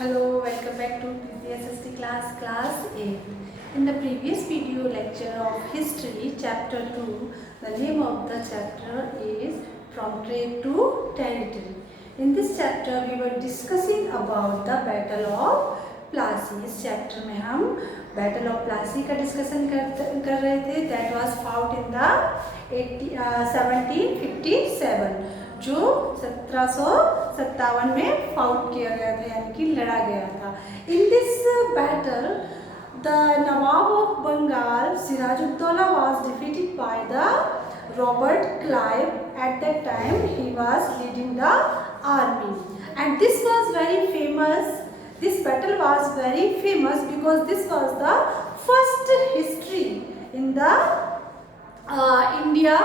Hello, welcome back to PCSST class 8. In the previous video lecture of history chapter 2, the name of the chapter is From Trade to Territory. In this chapter we were discussing about the Battle of Plassey. इस chapter में हम battle of Plassey का discussion कर रहे थे. That was fought in the 1757, जो 1757 में fought किया गया था, यानी कि लड़ा गया था. In this battle the nawab of Bengal Sirajuddaulah was defeated by the Robert Clive. At that time he was leading the army and this was very famous. This battle was very famous because this was the first history in the India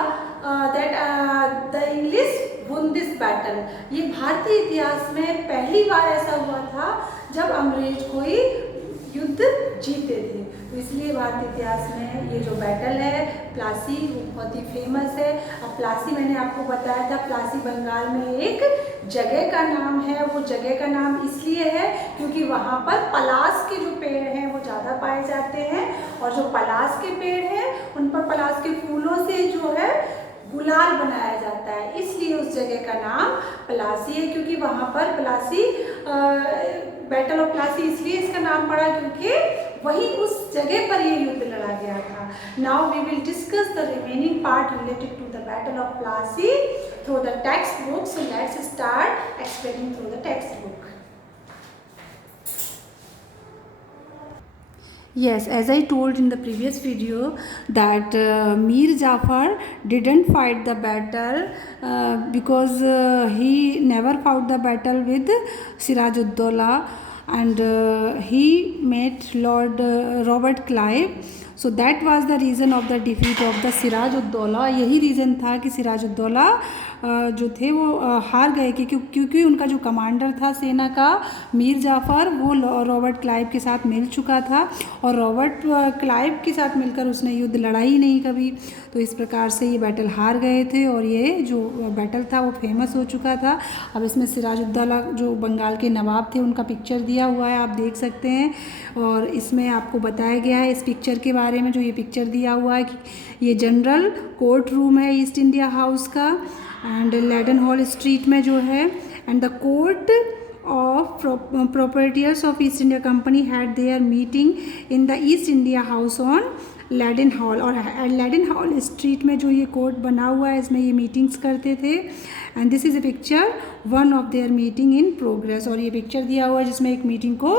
that the English won this battle. ये भारतीय इतिहास में पहली बार ऐसा हुआ था जब अंग्रेज कोई युद्ध जीते थे. तो इसलिए भारतीय इतिहास में ये जो बैटल है प्लासी वो बहुत ही फेमस है. अब प्लासी मैंने आपको बताया था, प्लासी बंगाल में एक जगह का नाम है. वो जगह का नाम इसलिए है क्योंकि वहाँ पर पलास के जो पेड़ हैं वो ज़्यादा पाए जाते हैं, और जो पलास के पेड़ हैं उन पर पलास के फूलों से जो है गुलाल बनाया जाता है, इसलिए उस जगह का नाम प्लासी है. क्योंकि वहाँ पर प्लासी बैटल ऑफ प्लासी इसलिए इसका नाम पड़ा क्योंकि वही उस जगह पर ये युद्ध लड़ा गया था. Now we will discuss the remaining part related to the battle of Plassey through the textbook. So let's start explaining through the textbook. Yes, as I told in the previous video that Mir Jafar didn't fight the battle because he never fought the battle with Sirajuddaulah, and he met Lord Robert Clive. So that was the reason of the defeat of the Sirajuddaulah. यही reason था कि सिराजुद्दौला जो थे वो हार गए क्योंकि उनका जो कमांडर था सेना का मीर जाफ़र वो रॉबर्ट क्लाइव के साथ मिल चुका था, और रॉबर्ट क्लाइव के साथ मिलकर उसने युद्ध लड़ा ही नहीं कभी. तो इस प्रकार से ये बैटल हार गए थे और ये जो बैटल था वो फेमस हो चुका था. अब इसमें सिराजुद्दौला जो बंगाल के नवाब थे उनका पिक्चर दिया हुआ है, आप देख सकते हैं. और इसमें आपको बताया गया है इस पिक्चर के बारे में. जो ये पिक्चर दिया हुआ है कि ये जनरल कोर्ट रूम है ईस्ट इंडिया हाउस का, एंड लेडन हॉल स्ट्रीट में जो है, and the court of proprietors of East India Company had their meeting in the East India House on Leadenhall. और लेडन हॉल स्ट्रीट में जो ये court बना हुआ है इसमें ये मीटिंग्स करते थे. And this is a picture one of their meeting in progress. और ये पिक्चर दिया हुआ है जिसमें एक मीटिंग को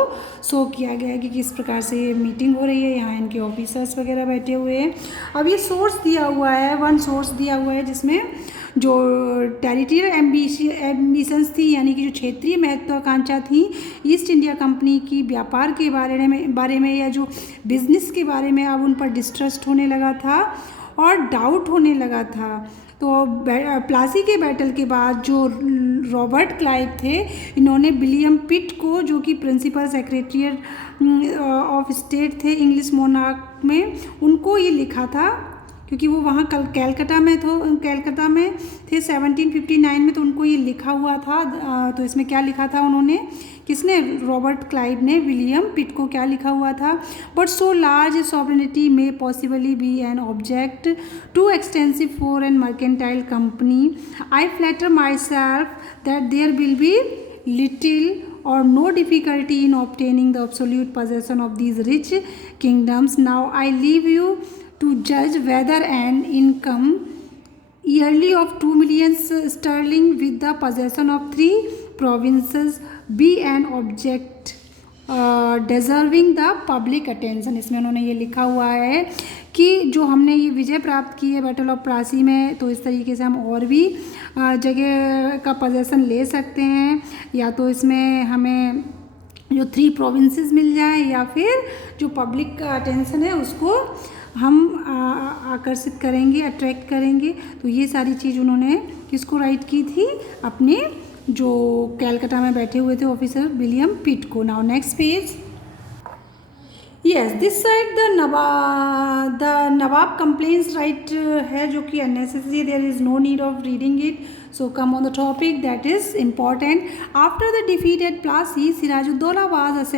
शो किया गया है कि किस प्रकार से ये मीटिंग हो रही है. यहाँ इनके ऑफिसर्स वगैरह बैठे हुए हैं. अब ये सोर्स दिया हुआ है, वन सोर्स दिया हुआ है जिसमें जो टेरिटोरियल एम्बिशंस थी, यानी कि जो क्षेत्रीय महत्वाकांक्षा थी ईस्ट इंडिया कंपनी की व्यापार के बारे में या जो बिजनेस के बारे में, अब उन पर डिस्ट्रस्ट होने लगा था और डाउट होने लगा था. तो प्लासी के बैटल के बाद जो रॉबर्ट क्लाइव थे इन्होंने विलियम पिट को, जो कि प्रिंसिपल सेक्रेटरी ऑफ स्टेट थे इंग्लिश मोनार्क में, उनको ये लिखा था क्योंकि वो वहाँ कैलकाटा में थे 1759 में. तो उनको ये लिखा हुआ था. तो इसमें क्या लिखा था उन्होंने, किसने, रॉबर्ट क्लाइव ने विलियम पिट को क्या लिखा हुआ था, but so large sovereignty may possibly be an object to extensive foreign mercantile company. I flatter myself that there will be little or no difficulty in obtaining the absolute possession of these rich kingdoms. Now I leave you to judge whether an income yearly of 2 million sterling with the possession of 3 provinces be an object deserving the public attention. इसमें उन्होंने ये लिखा हुआ है कि जो हमने ये विजय प्राप्त की है बैटल ऑफ प्लासी में, तो इस तरीके से हम और भी जगह का पोजेसन ले सकते हैं, या तो इसमें हमें जो 3 प्रोविंसेस मिल जाए या फिर जो पब्लिक का अटेंशन है उसको हम आकर्षित करेंगे, अट्रैक्ट करेंगे. तो ये सारी चीज़ उन्होंने किसको राइट की थी, अपने जो कैलकाटा में बैठे हुए थे ऑफिसर विलियम पिट को. Now next page. Yes, this side the nawab complaints right है जो कि unnecessary, there is no need of reading it. So come on the topic that is important. After the defeat at Plassey, Sirajuddaulah was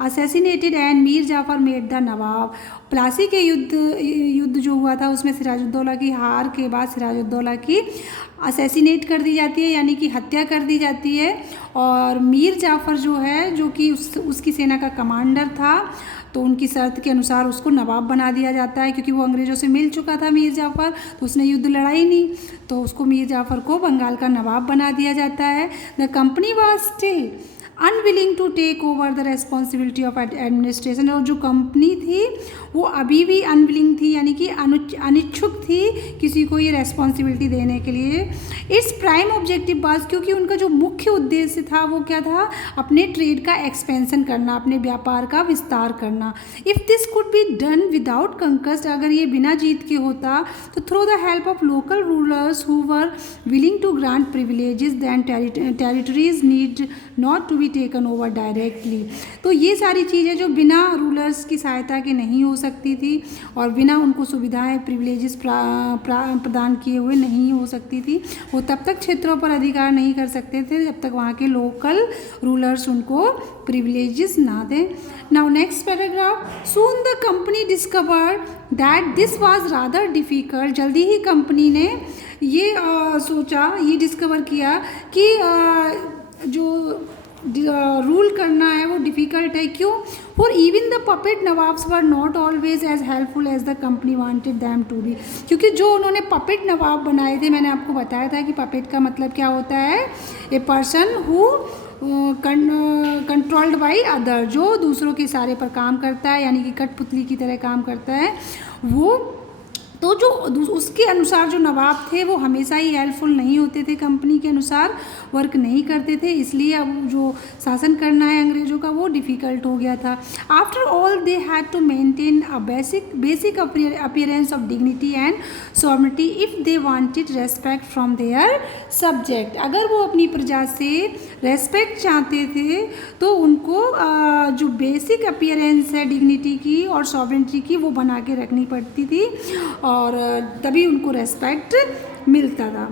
assassinated and Mir Jafar made the Nawab. Plassey के युद्ध जो हुआ था उसमें सिराजुद्दौला की हार के बाद सिराजुद्दौला की असैसिनेट कर दी जाती है, यानी कि हत्या कर दी जाती है, और मीर जाफ़र जो है, जो कि उसकी सेना का कमांडर था, तो उनकी शर्त के अनुसार उसको नवाब बना दिया जाता है, क्योंकि वो अंग्रेज़ों से मिल चुका था मीर जाफ़र, तो उसने युद्ध लड़ा ही नहीं, तो उसको मीर जाफ़र को बंगाल का नवाब बना दिया जाता है. The company was still unwilling to take over the responsibility of administration. और जो कंपनी थी वो अभी भी अनविलिंग थी, यानी कि अनिच्छुक थी किसी को ये रेस्पॉन्सिबिलिटी देने के लिए. इट्स प्राइम ऑब्जेक्टिव बाज, क्योंकि उनका जो मुख्य उद्देश्य था वो क्या था, अपने ट्रेड का एक्सपेंशन करना, अपने व्यापार का विस्तार करना. If this could be done without conquest, अगर ये बिना जीत के होता, तो through the help of local rulers who were willing to grant privileges, than territories need not to be taken over directly. तो ये सारी चीज़ें जो बिना रूलर्स की सहायता के नहीं हो सकती थी और बिना उनको सुविधाएं प्रिविलेजेस प्रदान किए हुए नहीं हो सकती थी, वो तब तक क्षेत्रों पर अधिकार नहीं कर सकते थे जब तक वहाँ के लोकल रूलर्स उनको प्रिविलेजेस ना दें. Now next paragraph. Soon the company discovered that this was rather difficult. जल्दी ही कंपनी ने ये सोचा, ये डिस्कवर किया कि जो रूल करना है वो डिफ़िकल्ट है. क्यों? For even the puppet nawabs were not always as helpful as the company wanted them to be. क्योंकि जो उन्होंने पपेट नवाब बनाए थे, मैंने आपको बताया था कि पपेट का मतलब क्या होता है, a person who controlled by other, जो दूसरों के इशारे पर काम करता है, यानी कि कठपुतली की तरह काम करता है वो. तो जो उसके अनुसार जो नवाब थे वो हमेशा ही हेल्पफुल नहीं होते थे, कंपनी के अनुसार वर्क नहीं करते थे, इसलिए अब जो शासन करना है अंग्रेज़ों का वो डिफ़िकल्ट हो गया था. After all they had to maintain a basic appearance of dignity and sovereignty if they wanted respect from their subject. अगर वो अपनी प्रजा से रेस्पेक्ट चाहते थे तो उनको जो बेसिक अपीयरेंस है डिग्निटी की और सॉवर्निटी की वो बना के रखनी पड़ती थी, और तभी उनको रेस्पेक्ट मिलता था.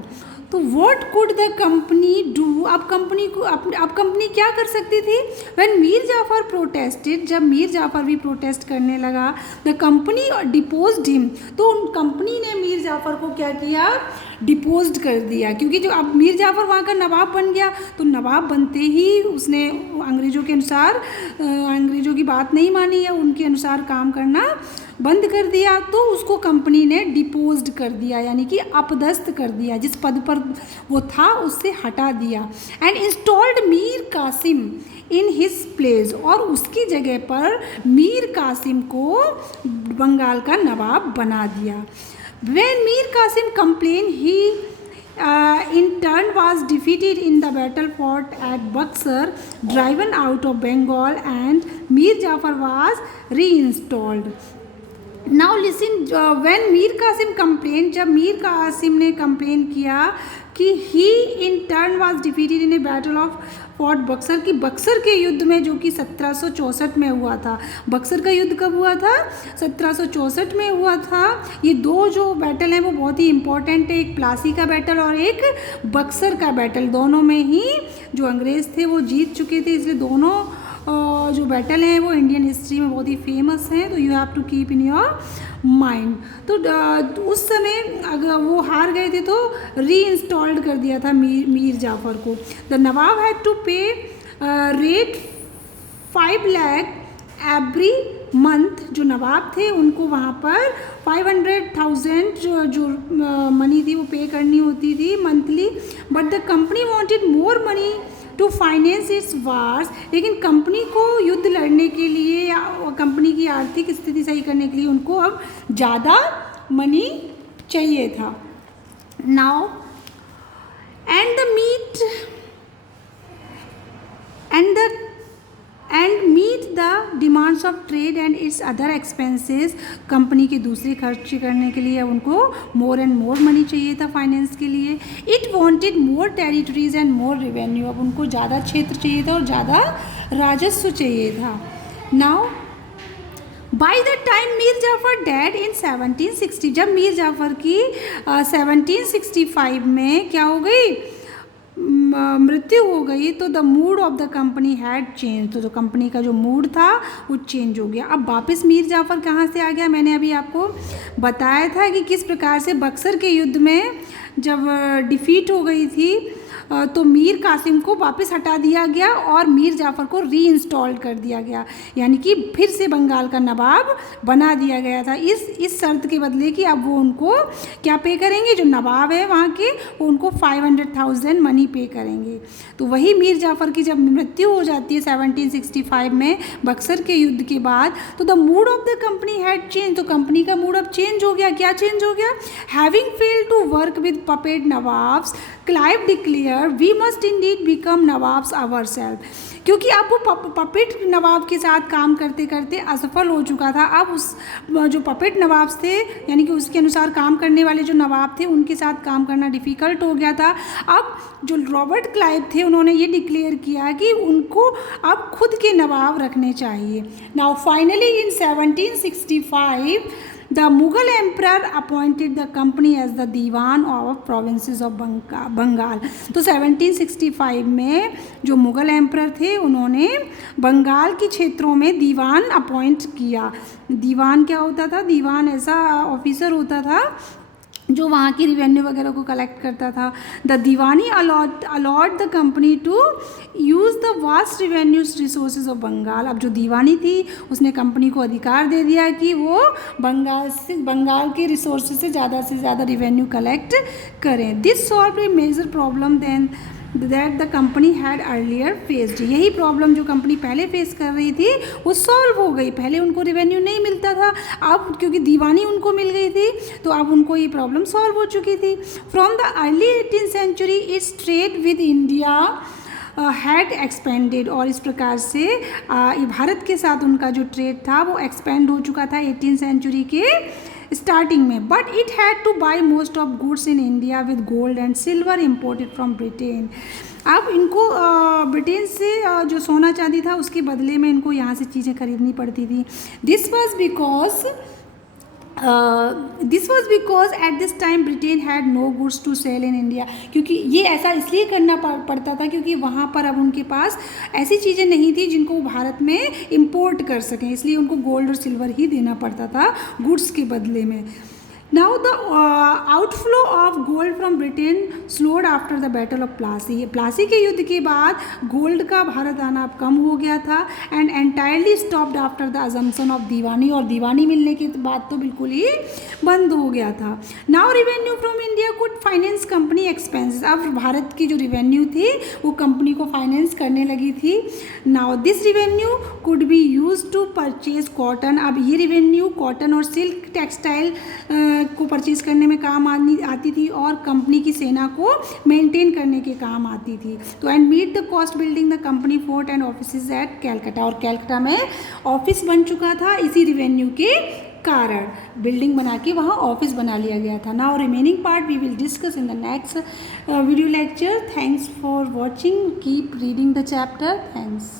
तो what could the company do? अब कंपनी क्या कर सकती थी? व्हेन मीर जाफ़र प्रोटेस्टेड, जब मीर जाफ़र भी प्रोटेस्ट करने लगा, द कंपनी डिपोज्ड हिम. तो कंपनी ने मीर जाफ़र को क्या किया, डिपोज्ड कर दिया, क्योंकि जो अब मीर जाफ़र वहाँ का नवाब बन गया, तो नवाब बनते ही उसने अंग्रेज़ों के अनुसार अंग्रेज़ों की बात नहीं मानी है, उनके अनुसार काम करना बंद कर दिया, तो उसको कंपनी ने डिपोज्ड कर दिया, यानी कि अपदस्थ कर दिया, जिस पद पर वो था उससे हटा दिया. And installed Mir Qasim in his place, और उसकी जगह पर मीर कासिम को बंगाल का नवाब बना दिया. When Mir Qasim complain he in turn was defeated in the battle fought at Buxar, driven out of Bengal, and Mir Jafar was reinstalled. Now listen, when Mir Qasim complained, जब मीर कासिम ने कंप्लेन किया कि he in turn was defeated in a battle of fort Buxar, की बक्सर के युद्ध में, जो कि 1764 में हुआ था. बक्सर का युद्ध कब हुआ था? 1764 में हुआ था. ये दो जो बैटल हैं वो बहुत ही इम्पॉर्टेंट है, एक प्लासी का बैटल और एक बक्सर का बैटल. दोनों में ही जो अंग्रेज़ थे वो जीत चुके थे, इसलिए दोनों जो बैटल हैं वो इंडियन हिस्ट्री में बहुत ही फेमस हैं. तो you have to keep in your mind. तो उस समय अगर वो हार गए थे तो री इंस्टॉल्ड कर दिया था मीर जाफ़र को. द नवाब हैड टू पे रेट 5 लाख एवरी मंथ. जो नवाब थे उनको वहाँ पर 500,000 जो मनी थी वो पे करनी होती थी monthly. But the company wanted more money to finance its wars. लेकिन कंपनी को युद्ध लड़ने के लिए या कंपनी की आर्थिक स्थिति सही करने के लिए उनको अब ज़्यादा मनी चाहिए था. Now meet the demands of trade and its other expenses. Company के दूसरे खर्च करने के लिए उनको मोर एंड मोर मनी चाहिए था फाइनेंस के लिए. It wanted more territories and more revenue. अब उनको ज़्यादा क्षेत्र चाहिए था और ज़्यादा राजस्व चाहिए था. Now by the time Mir Jafar dead in 1760, जब मीर जाफ़र की 1765 में क्या हो गई, मृत्यु हो गई, तो the mood of the company had change, तो जो कंपनी का जो मूड था वो चेंज हो गया। अब वापस मीर जाफ़र कहाँ से आ गया, मैंने अभी आपको बताया था कि किस प्रकार से बक्सर के युद्ध में जब डिफीट हो गई थी तो मीर कासिम को वापस हटा दिया गया और मीर जाफ़र को रीइंस्टॉल कर दिया गया, यानी कि फिर से बंगाल का नवाब बना दिया गया था इस शर्त के बदले कि अब वो उनको क्या पे करेंगे, जो नवाब है वहाँ के वो उनको 500,000 मनी पे करेंगे। तो वही मीर जाफ़र की जब मृत्यु हो जाती है 1765 में बक्सर के युद्ध के बाद, तो the mood of the company had change, तो कंपनी का मूड अब चेंज हो गया। क्या चेंज हो गया, having failed to work with puppet nawabs, Clive declare we must indeed become nawabs ourself, क्योंकि अब वो पपेट नवाब के साथ काम करते करते असफल हो चुका था। अब उस जो पपेट नवाब्स थे यानी कि उसके अनुसार काम करने वाले जो नवाब थे उनके साथ काम करना डिफ़िकल्ट हो गया था। अब जो रॉबर्ट क्लाइव थे उन्होंने ये डिक्लेयर किया कि उनको अब खुद के नवाब रखने चाहिए। Now finally in 1765 the Mughal emperor appointed the company as the diwan of provinces of Bengal. तो 1765 में जो मुगल एम्परर थे उन्होंने बंगाल के क्षेत्रों में दीवान अपॉइंट किया। दीवान क्या होता था, दीवान ऐसा ऑफिसर होता था जो वहाँ की रिवेन्यू वगैरह को कलेक्ट करता था। The diwani allot the company to use the vast revenues resources of Bengal. अब जो दीवानी थी उसने कंपनी को अधिकार दे दिया कि वो बंगाल के रिसोर्सेज से ज़्यादा रिवेन्यू कलेक्ट करें। This solve a major problem then that the company had earlier faced. यही प्रॉब्लम जो कंपनी पहले फेस कर रही थी वो सॉल्व हो गई। पहले उनको रिवेन्यू नहीं मिलता था, अब क्योंकि दीवानी उनको मिल गई थी तो अब उनको ये प्रॉब्लम सॉल्व हो चुकी थी। From the early 18th century its trade with India had expanded, और इस प्रकार से भारत के साथ उनका जो ट्रेड था वो एक्सपेंड हो चुका था 18th सेंचुरी के स्टार्टिंग में। But it had two by most of goods in India with gold and silver imported from Britain. अब इनको ब्रिटेन से जो सोना चांदी था उसके बदले में इनको यहाँ से चीज़ें खरीदनी पड़ती थी। This was because at this time Britain had no goods to sell in India, क्योंकि ये ऐसा इसलिए करना पड़ता था क्योंकि वहाँ पर अब उनके पास ऐसी चीज़ें नहीं थी जिनको वो भारत में इम्पोर्ट कर सकें, इसलिए उनको गोल्ड और सिल्वर ही देना पड़ता था गुड्स के बदले में। Now the outflow of gold from Britain slowed after the battle of Plassey। Plassey के युद्ध के बाद गोल्ड का भारत आना अब कम हो गया था and entirely stopped after the assumption of Diwani, और दीवानी मिलने के बाद तो बिल्कुल ही बंद हो गया था। Now revenue from India could finance company expenses. अब भारत की जो रिवेन्यू थी वो कंपनी को फाइनेंस करने लगी थी। Now this revenue could be use to purchase cotton. अब ये रिवेन्यू कॉटन और सिल्क टेक्सटाइल को परचेज करने में काम आती थी और कंपनी की सेना को मेंटेन करने के काम आती थी। तो and meet the cost building the company fort and offices at Calcutta, और कैलकाटा में ऑफिस बन चुका था इसी रिवेन्यू के कारण। बिल्डिंग बना के वहाँ ऑफिस बना लिया गया था। Now remaining part we will discuss in the next video lecture. Thanks for watching, keep reading the chapter. Thanks.